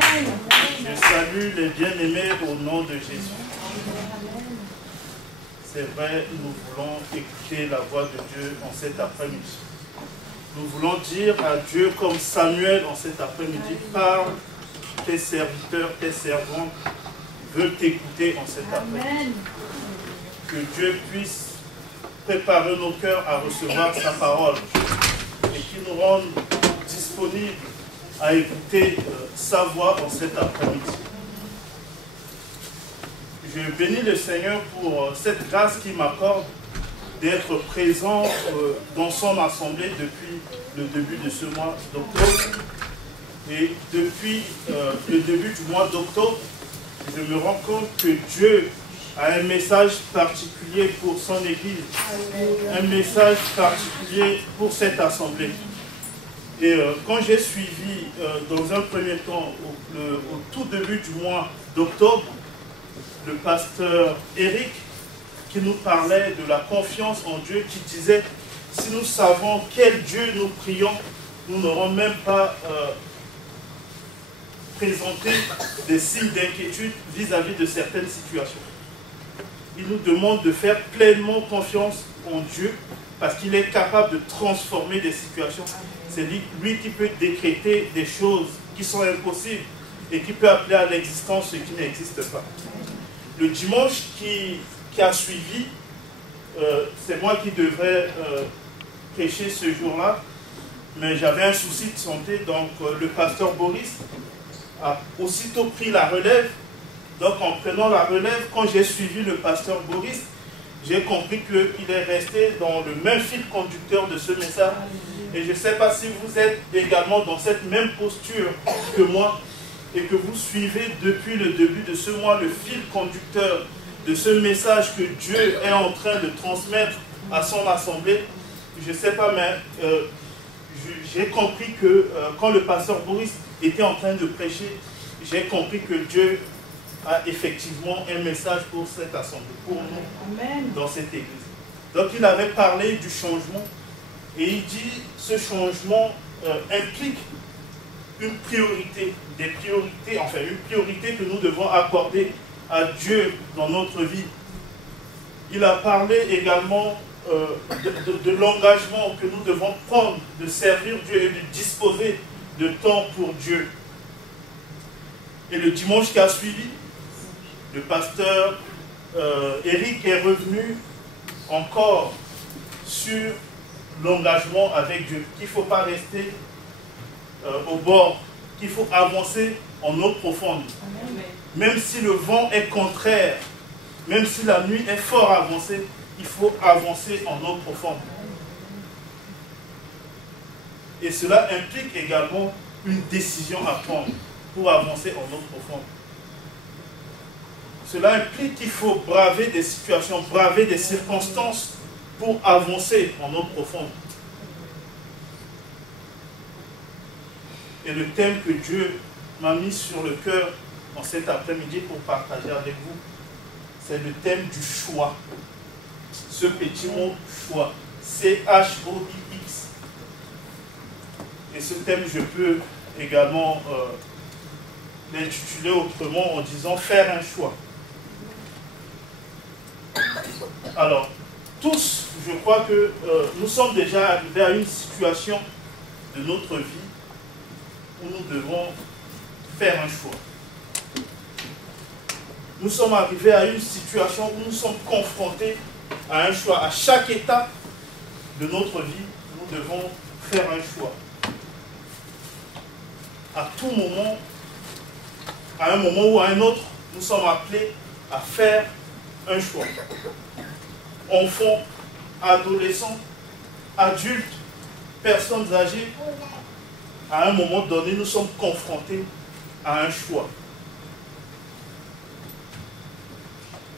Je salue les bien-aimés au nom de Jésus. C'est vrai, nous voulons écouter la voix de Dieu en cet après-midi. Nous voulons dire à Dieu comme Samuel en cet après-midi, parle, tes serviteurs, tes servants veulent t'écouter en cet après-midi. Que Dieu puisse préparer nos cœurs à recevoir sa parole et qu'il nous rende disponibles à écouter sa voix en cet après-midi. Je bénis le Seigneur pour cette grâce qu'il m'accorde d'être présent dans son assemblée depuis le début de ce mois d'octobre. Et depuis le début du mois d'octobre, je me rends compte que Dieu a un message particulier pour son Église, un message particulier pour cette assemblée. Et quand j'ai suivi dans un premier temps, au tout début du mois d'octobre, le pasteur Eric, qui nous parlait de la confiance en Dieu, qui disait, si nous savons quel Dieu nous prions, nous n'aurons même pas présenté des signes d'inquiétude vis-à-vis de certaines situations. Il nous demande de faire pleinement confiance en Dieu, parce qu'il est capable de transformer des situations. C'est lui qui peut décréter des choses qui sont impossibles et qui peut appeler à l'existence ce qui n'existe pas. Le dimanche qui a suivi, c'est moi qui devrais prêcher ce jour-là, mais j'avais un souci de santé, donc le pasteur Boris a aussitôt pris la relève. Donc en prenant la relève, quand j'ai suivi le pasteur Boris, j'ai compris qu'il est resté dans le même fil conducteur de ce message. Et je ne sais pas si vous êtes également dans cette même posture que moi et que vous suivez depuis le début de ce mois le fil conducteur de ce message que Dieu est en train de transmettre à son assemblée. Je ne sais pas, mais j'ai compris que quand le pasteur Boris était en train de prêcher, j'ai compris que Dieu a effectivement un message pour cette assemblée, pour nous, Amen, dans cette église. Donc il avait parlé du changement et il dit ce changement implique une priorité, des priorités, enfin une priorité que nous devons accorder à Dieu dans notre vie. Il a parlé également de l'engagement que nous devons prendre de servir Dieu et de disposer de temps pour Dieu. Et le dimanche qui a suivi, le pasteur Eric est revenu encore sur l'engagement avec Dieu, qu'il ne faut pas rester au bord, qu'il faut avancer en eau profonde. Même si le vent est contraire, même si la nuit est fort avancée, il faut avancer en eau profonde. Et cela implique également une décision à prendre pour avancer en eau profonde. Cela implique qu'il faut braver des situations, braver des circonstances pour avancer en eau profonde. Et le thème que Dieu m'a mis sur le cœur en cet après-midi pour partager avec vous, c'est le thème du choix. Ce petit mot choix, C-H-O-I-X. Et ce thème, je peux également l'intituler autrement en disant faire un choix. Alors, tous, je crois que nous sommes déjà arrivés à une situation de notre vie où nous devons faire un choix. Nous sommes arrivés à une situation où nous sommes confrontés à un choix. À chaque étape de notre vie, nous devons faire un choix. À tout moment, à un moment ou à un autre, nous sommes appelés à faire un choix. Enfants, adolescents, adultes, personnes âgées, à un moment donné, nous sommes confrontés à un choix.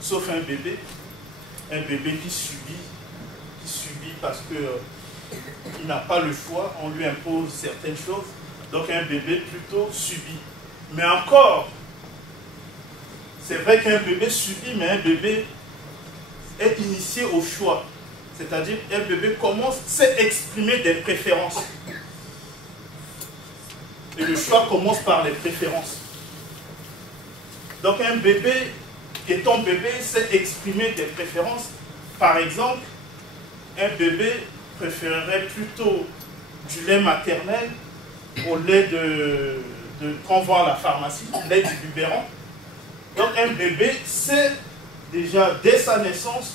Sauf un bébé qui subit parce qu'il n'a pas le choix, on lui impose certaines choses, donc un bébé plutôt subit. Mais encore, c'est vrai qu'un bébé subit, mais un bébé est initié au choix. C'est-à-dire qu'un bébé sait exprimer des préférences. Et le choix commence par les préférences. Donc un bébé, étant bébé, sait exprimer des préférences. Par exemple, un bébé préférerait plutôt du lait maternel au lait qu'on vend à la pharmacie, lait du biberon. Donc un bébé sait déjà dès sa naissance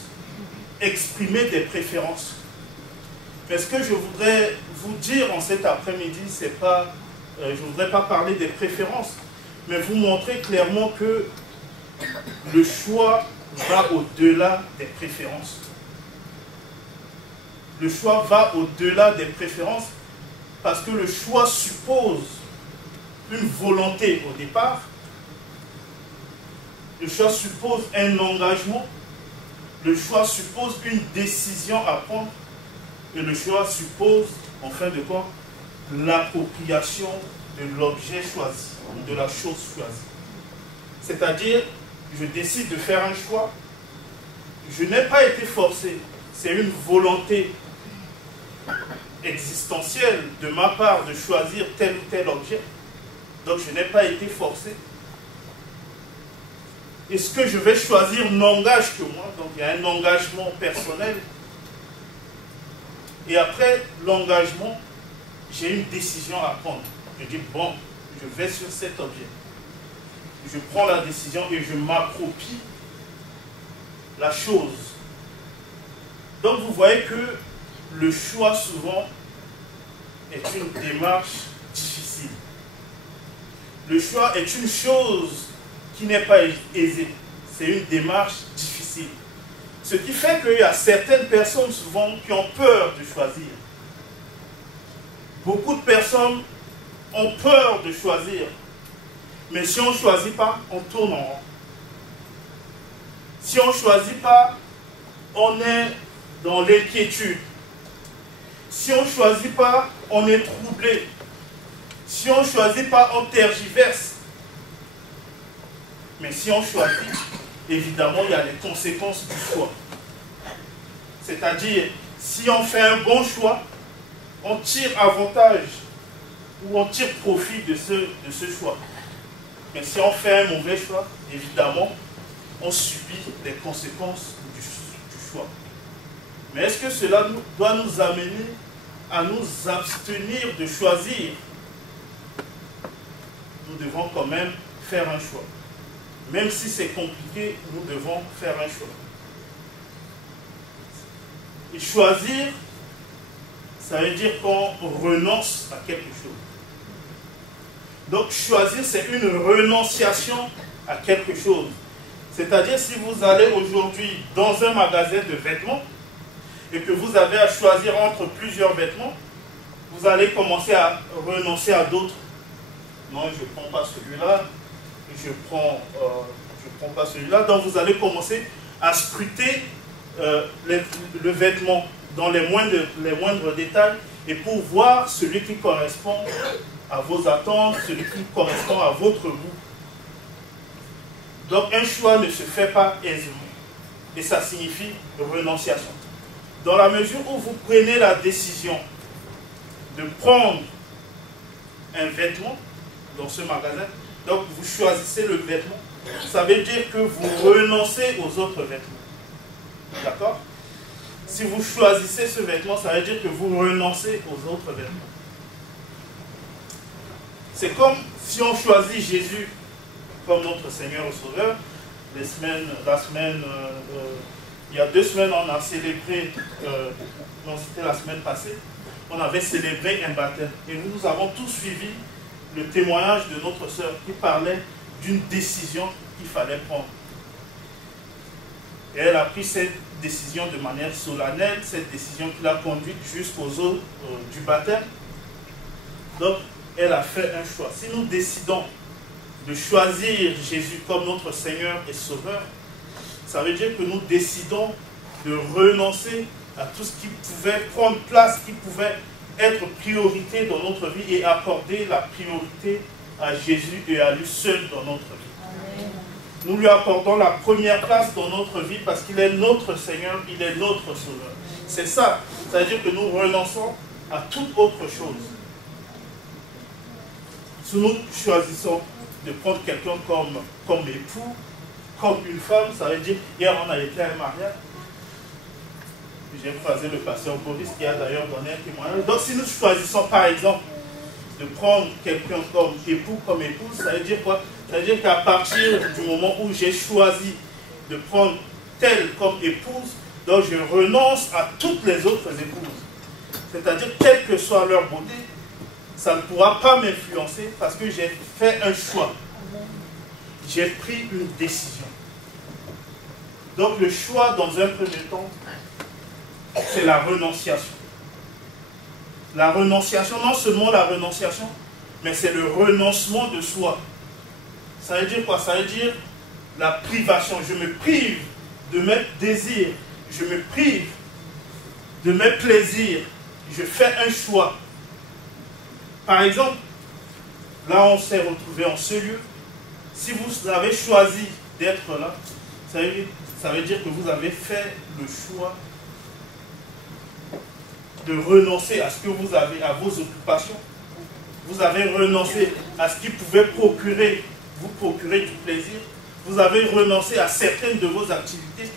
exprimer des préférences. Mais ce que je voudrais vous dire en cet après-midi, c'est pas, je ne voudrais pas parler des préférences, mais vous montrer clairement que le choix va au-delà des préférences. Le choix va au-delà des préférences parce que le choix suppose une volonté au départ. Le choix suppose un engagement. Le choix suppose une décision à prendre. Et le choix suppose, en fin de compte, l'appropriation de l'objet choisi, de la chose choisie. C'est-à-dire, je décide de faire un choix. Je n'ai pas été forcé. C'est une volonté existentielle de ma part de choisir tel ou tel objet. Donc je n'ai pas été forcé. Et ce que je vais choisir n'engage que moi. Donc il y a un engagement personnel. Et après l'engagement, j'ai une décision à prendre. Je dis, bon, je vais sur cet objet. Je prends la décision et je m'approprie la chose. Donc vous voyez que le choix souvent est une démarche difficile. Le choix est une chose qui n'est pas aisée. C'est une démarche difficile. Ce qui fait qu'il y a certaines personnes souvent qui ont peur de choisir. Beaucoup de personnes ont peur de choisir. Mais si on ne choisit pas, on tourne en rond. Si on ne choisit pas, on est dans l'inquiétude. Si on ne choisit pas, on est troublé. Si on ne choisit pas, on tergiverse. Mais si on choisit, évidemment, il y a les conséquences du choix. C'est-à-dire, si on fait un bon choix, on tire avantage ou on tire profit de ce choix. Mais si on fait un mauvais choix, évidemment, on subit les conséquences du choix. Mais est-ce que cela doit nous amener à nous abstenir de choisir? Nous devons quand même faire un choix. Même si c'est compliqué, nous devons faire un choix. Et choisir, ça veut dire qu'on renonce à quelque chose. Donc choisir, c'est une renonciation à quelque chose. C'est-à-dire si vous allez aujourd'hui dans un magasin de vêtements et que vous avez à choisir entre plusieurs vêtements, vous allez commencer à renoncer à d'autres. Non, je ne prends pas celui-là, je prends pas celui-là. Donc vous allez commencer à scruter le vêtement dans les moindres détails et pour voir celui qui correspond à vos attentes, celui qui correspond à votre goût. Donc un choix ne se fait pas aisément. Et ça signifie renonciation. Dans la mesure où vous prenez la décision de prendre un vêtement dans ce magasin, donc vous choisissez le vêtement, ça veut dire que vous renoncez aux autres vêtements. D'accord? Si vous choisissez ce vêtement, ça veut dire que vous renoncez aux autres vêtements. C'est comme si on choisit Jésus comme notre Seigneur et Sauveur. Il y a 2 semaines, on a célébré, non c'était la semaine passée, on avait célébré un baptême. Et nous avons tous suivi le témoignage de notre sœur qui parlait d'une décision qu'il fallait prendre. Et elle a pris cette décision de manière solennelle, cette décision qui l'a conduite jusqu'aux eaux du baptême. Donc, elle a fait un choix. Si nous décidons de choisir Jésus comme notre Seigneur et Sauveur, ça veut dire que nous décidons de renoncer à tout ce qui pouvait prendre place, qui pouvait être priorité dans notre vie et accorder la priorité à Jésus et à lui seul dans notre vie. Amen. Nous lui accordons la première place dans notre vie parce qu'il est notre Seigneur, il est notre Sauveur. C'est ça. Ça veut dire que nous renonçons à toute autre chose. Si nous choisissons de prendre quelqu'un comme époux, comme une femme. Ça veut dire, hier on a été à un mariage. J'ai croisé le pasteur Boris qui a d'ailleurs donné un témoignage. Donc si nous choisissons par exemple de prendre quelqu'un comme époux, comme épouse, ça veut dire quoi? Ça veut dire qu'à partir du moment où j'ai choisi de prendre telle comme épouse, donc je renonce à toutes les autres épouses. C'est-à-dire, quelle que soit leur beauté, ça ne pourra pas m'influencer parce que j'ai fait un choix. J'ai pris une décision. Donc le choix, dans un premier temps, c'est la renonciation. La renonciation, non seulement la renonciation, mais c'est le renoncement de soi. Ça veut dire quoi? Ça veut dire la privation. Je me prive de mes désirs. Je me prive de mes plaisirs. Je fais un choix. Par exemple, là on s'est retrouvé en ce lieu. Si vous avez choisi d'être là, ça veut dire que vous avez fait le choix de renoncer à ce que vous avez, à vos occupations. Vous avez renoncé à ce qui pouvait vous procurer du plaisir. Vous avez renoncé à certaines de vos activités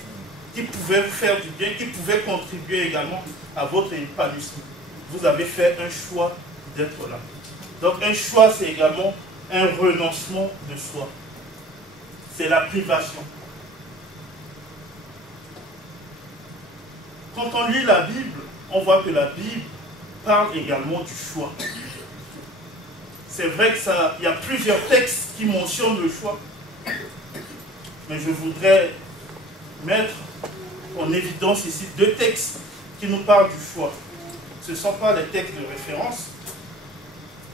qui pouvaient vous faire du bien, qui pouvaient contribuer également à votre épanouissement. Vous avez fait un choix d'être là. Donc un choix, c'est également un renoncement de soi. C'est la privation. Quand on lit la Bible, on voit que la Bible parle également du choix. C'est vrai qu'il y a plusieurs textes qui mentionnent le choix. Mais je voudrais mettre en évidence ici deux textes qui nous parlent du choix. Ce ne sont pas des textes de référence,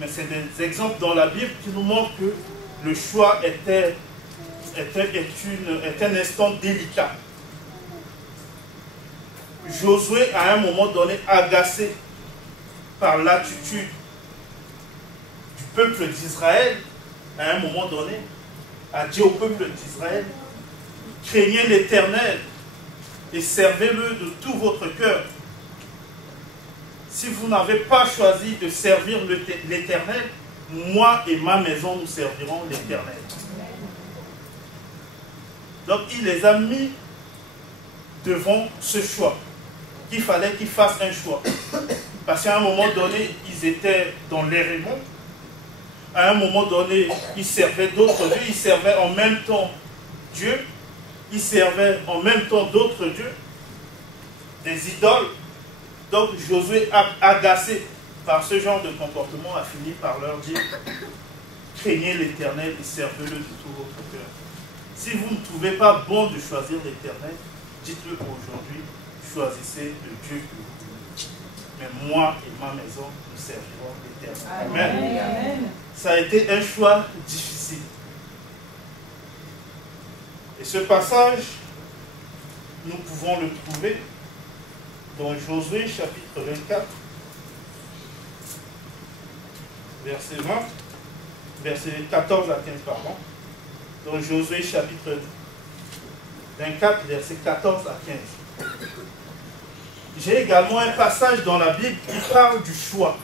mais c'est des exemples dans la Bible qui nous montrent que le choix est un instant délicat. Josué, à un moment donné, agacé par l'attitude du peuple d'Israël, à un moment donné, a dit au peuple d'Israël: craignez l'Éternel et servez-le de tout votre cœur. Si vous n'avez pas choisi de servir l'Éternel, moi et ma maison, nous servirons l'Éternel. Donc il les a mis devant ce choix, qu'il fallait qu'ils fassent un choix. Parce qu'à un moment donné, ils étaient dans l'errement. À un moment donné, ils servaient d'autres dieux, ils servaient en même temps Dieu, ils servaient en même temps d'autres dieux, des idoles. Donc Josué, agacé par ce genre de comportement, a fini par leur dire: craignez l'Éternel et servez-le de tout votre cœur. Si vous ne trouvez pas bon de choisir l'Éternel, dites-le aujourd'hui: choisissez le Dieu que vous voulez. Mais moi et ma maison, nous servirons l'Éternel. Amen. Amen. Ça a été un choix difficile. Et ce passage, nous pouvons le trouver dans Josué chapitre 24, verset 14 à 15, pardon. Dans Josué chapitre 24, verset 14 à 15. J'ai également un passage dans la Bible qui parle du choix.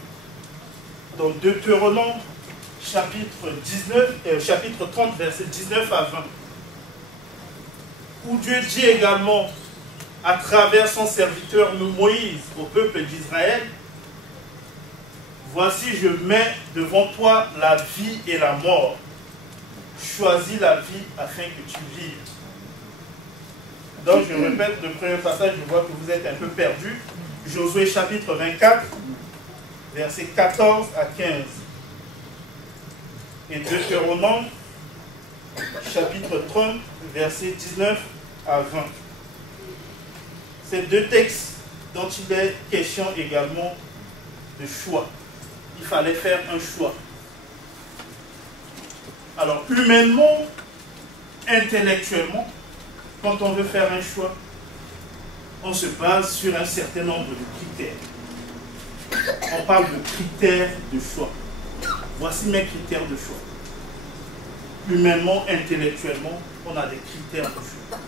Dans Deutéronome chapitre 30, verset 19 à 20. Où Dieu dit également à travers son serviteur Moïse au peuple d'Israël: voici, je mets devant toi la vie et la mort. Choisis la vie afin que tu vives. Donc je répète le premier passage, je vois que vous êtes un peu perdus. Josué chapitre 24, versets 14 à 15. Et Deutéronome chapitre 30, versets 19 à 20. Ces deux textes dont il est question également de choix. Il fallait faire un choix. Alors, humainement, intellectuellement, quand on veut faire un choix, on se base sur un certain nombre de critères. On parle de critères de choix. Voici mes critères de choix. Humainement, intellectuellement, on a des critères de choix.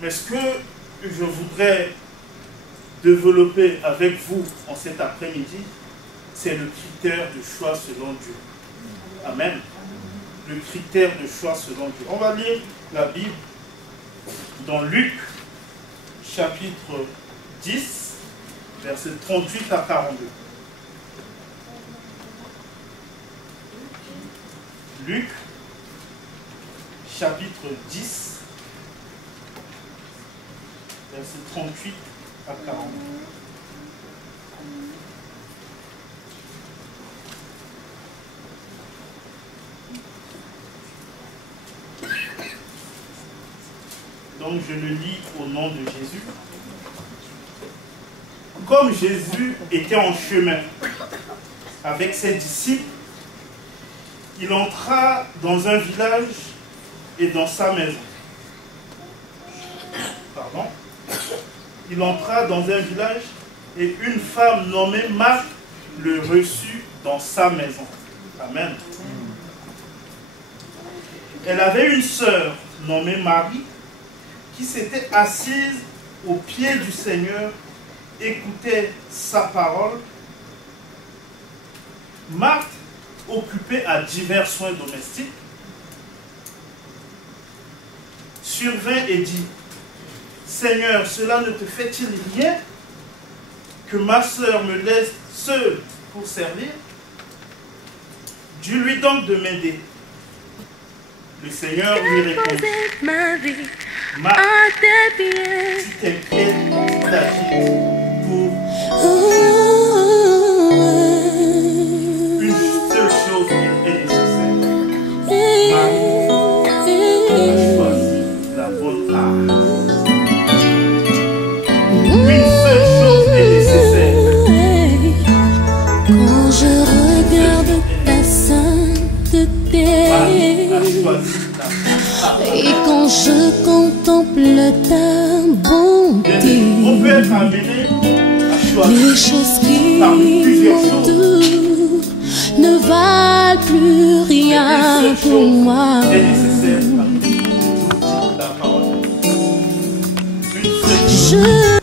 Mais ce que je voudrais développer avec vous en cet après-midi, c'est le critère de choix selon Dieu. Amen. Le critère de choix selon Dieu. On va lire la Bible dans Luc, chapitre 10, versets 38 à 42. Luc, chapitre 10, versets 38 à 42. Donc je le lis au nom de Jésus. Comme Jésus était en chemin avec ses disciples, il entra dans un village et dans sa maison. Pardon. Il entra dans un village et une femme nommée Marthe le reçut dans sa maison. Amen. Elle avait une sœur nommée Marie qui s'était assise au pied du Seigneur, écoutait sa parole. Marthe, occupée à divers soins domestiques, survint et dit: Seigneur, cela ne te fait-il rien que ma sœur me laisse seule pour servir? Dis-lui donc de m'aider. Le Seigneur lui répondit: Marthe, tu t'inquiètes, tu t'agites pour une seule chose est nécessaire. Marie a choisi la bonne part. Une seule chose est nécessaire. Quand je regarde ta sainteté, Marie a choisi la bonne part. et quand je contemple ta bonté, On peut être amené à les choisir choses qui parmi plusieurs choses. m'entourent ne valent plus rien Une seule pour chose moi. est nécessaire parmi toutes la parole. Une seule chose. Je